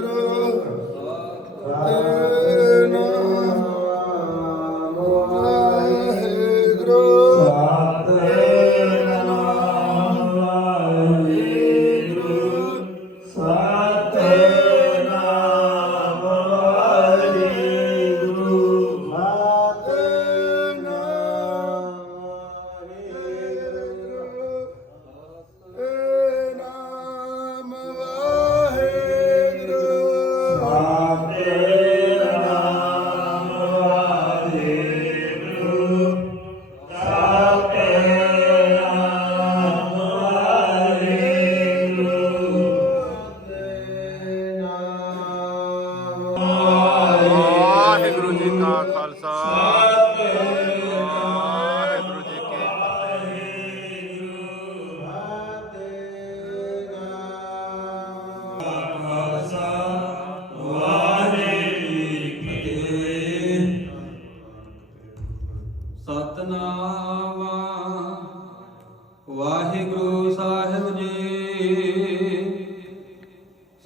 ਸਤਿਗੁਰੂ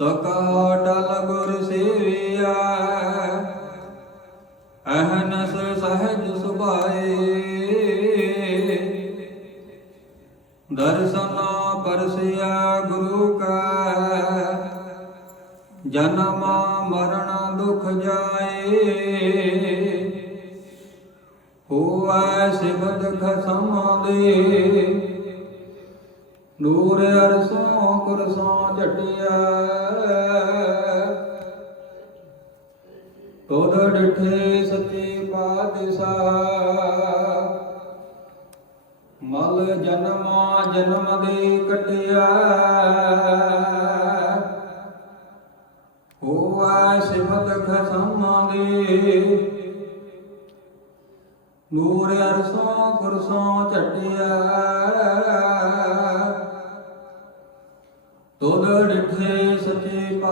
ਸਕਾ ਟਲ ਗੁਰ ਸੇਵਿਆ। ਅਹਨਸ ਸਹਿਜ ਸੁਭਾਏ। ਦਰਸਨਾ ਪਰਸਿਆ ਗੁਰੂ ਕਾ। ਜਨਮ ਮਰਨ ਦੁਖ ਜਾਏ। ਹੋਵੈ ਸਿਬਦ ਖਸਮ ਦੇ ਨੂਰ ਅਰਸੋਂ ਕੁਰਸੋਂ ਝਟਿਆ। ਤੋਦ ਡਿਠੇ ਸੱਚੇ ਪਾਤਸ਼ਾਹ। ਮਲ ਜਨਮਾ ਜਨਮ ਦੇ ਕਟਿਆ। ਹੋਵੈ ਸਿਬਦ ਖਸਮ ਦੇ। ਨੂਰ ਅਰਸੋਂ ਕੁਰਸੋਂ ਝਟਿਆ।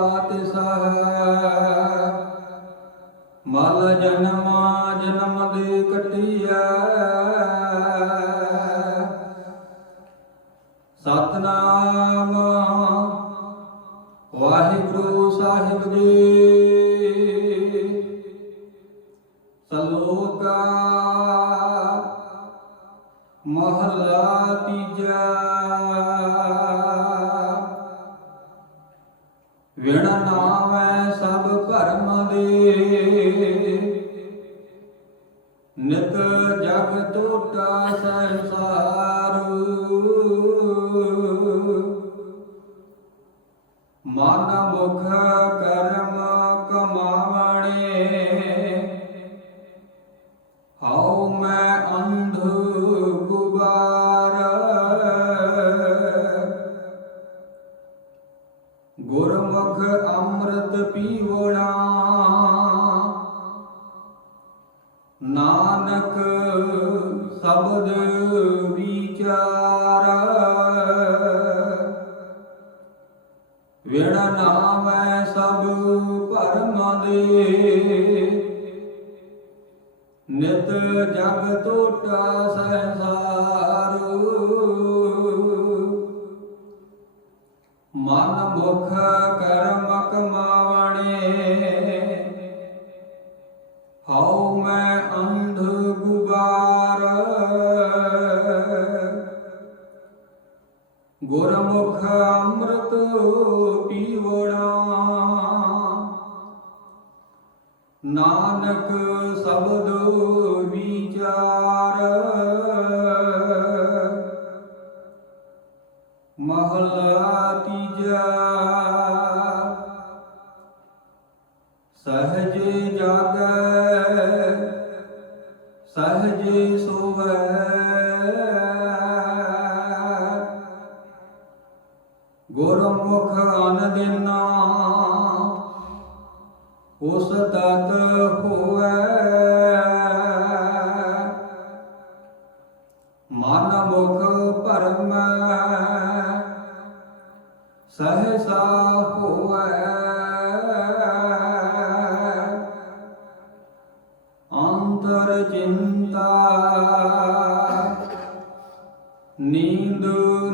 ਸੱਚੇ ਪਾਤਸ਼ਾਹ ਮਲ ਜਨਮਾ ਜਨਮ ਦੇ ਕਟਿਆ। ਸਤਨਾਮ ਵਾਹਿਗੁਰੂ ਸਾਹਿਬ ਜੀ। ਸਲੋਕਾ ਮਹਲਾ ਤੀਜਾ। ਵਿਣ ਨਾਮੈ ਸਭ ਭਰਮ ਦੇ। ਨਿਤ ਜਗ ਟੋਟਾ ਸੰਸਾਰ। ਮਨ ਮੁਖ ਕਰ ਅੰਮ੍ਰਿਤ ਪੀਵਣਾ ਨਾਨਕ ਸ਼ਬਦ ਵਿਚਾਰ। ਵਿਣ ਨਾਮੈ ਸਭ ਭਰਮ ਦੇ। ਨਿਤ ਜਗ ਟੋਟਾ ਸੰਸਾਰ। ਮਨ ਮੁਖ ਕਰਮ ਕਮਾਵਣੇ। ਹਉ ਮੈਂ ਅੰਧ ਗੁਬਾਰ। ਗੁਰਮੁਖ ਅੰਮ੍ਰਿਤ ਪੀਵਣਾ। ਨਾਨਕ ਸ਼ਬਦ ਸਹਜ ਸੋਵੈ। ਗੁਰਮੁਖ ਅਨਦਿਨਾ ਉਸ ਤਤ ਹੋਵੈ। ਅੰਤਰ ਚਿੰਤਾ। ਨੀਂਦ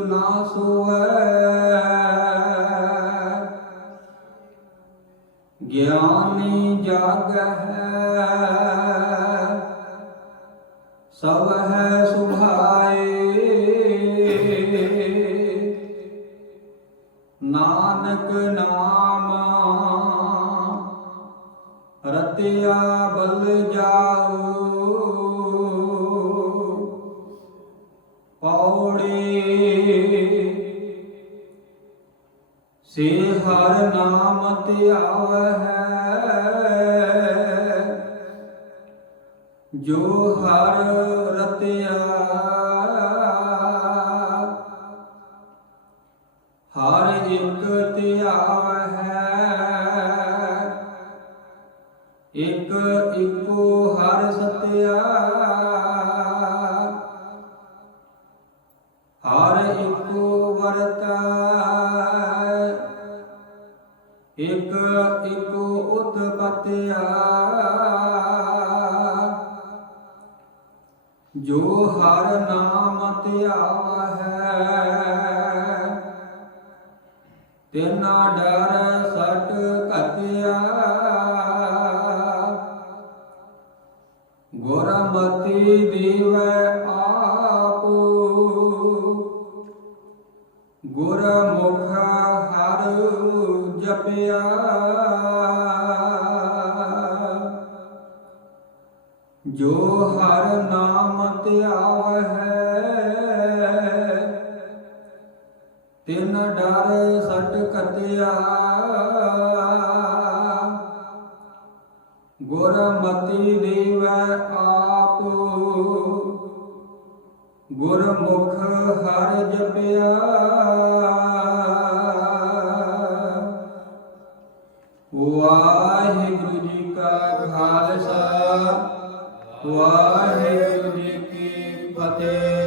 ਨਾ ਸੋਵੈ। ਗਿਆਨੀ ਹੈ। ਸਭ ਹੈ ਸੁਭਾਏ। ਨਾਨਕ ਨਾਮ ਰਤਿਆ ਬਲ ਜਾਓ। ਪੌੜੀ ਸੇ ਹਰ ਨਾਮ ਧਿਆਵੈ ਹੈ ਜੋ ਹਰ ਰਤਿਆ ਹਰ ਇੱਕ ਧਿਆਵੈ ਹੈ ਇੱਕ ਇੱਕੋ ਹਰ ਸਤਿਆ। ਹਰ ਇੱਕੋ ਵਰਤੈ। ਇਕ ਇੱਕੋ ਉਤਪਤਿਆ। ਜੋ ਹਰ ਨਾਮ ਧਿਆਵਾ ਹੈ ਤਿਨਾ ਡਰ ਸਟ ਦੇਵੈ ਆਪ। ਗੁਰਮੁਖ ਹਰ ਜਪਿਆ। ਜੋ ਹਰ ਨਾਮ ਧਿਆਵ ਹੈ ਤਿਨ ਡਰ ਸਟ ਕਤਿਆ। ਗੁਰਮਤੀ ਦੇਵੈ ਆਪ। ਗੁਰਮੁਖ ਹਰ ਜਪਿਆ। ਵਾਹਿਗੁਰੂ ਜੀ ਕਾ ਖਾਲਸਾ ਵਾਹਿਗੁਰੂ ਜੀ ਕੀ ਫਤਿਹ।